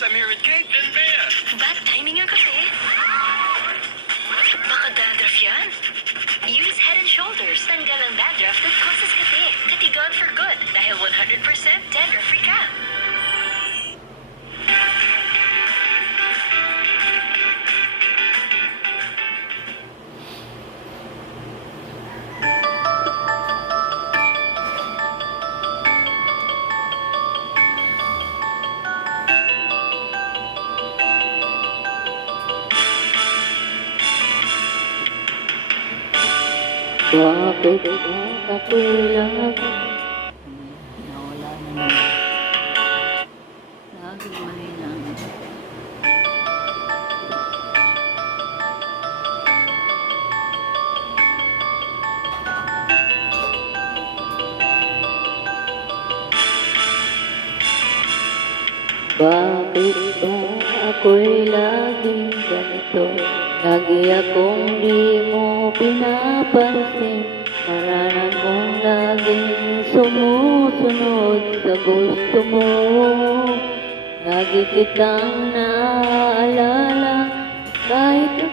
since I'm here with Kate and Bea. Bad timing ang kasi. Baka dandruff yan. Use Head and Shoulders. Tanggal ang dandruff that causes kati. Katigon for good. Dahil 100% dandruff-free ka. Bakit ako'y lagi nawala na laging mahinang bakit ba ako'y laging ganito? Lagi akong di mo pinapansin. Paranan mong laging sumusunod sa gusto mo. Lagi kitang naaalala kahit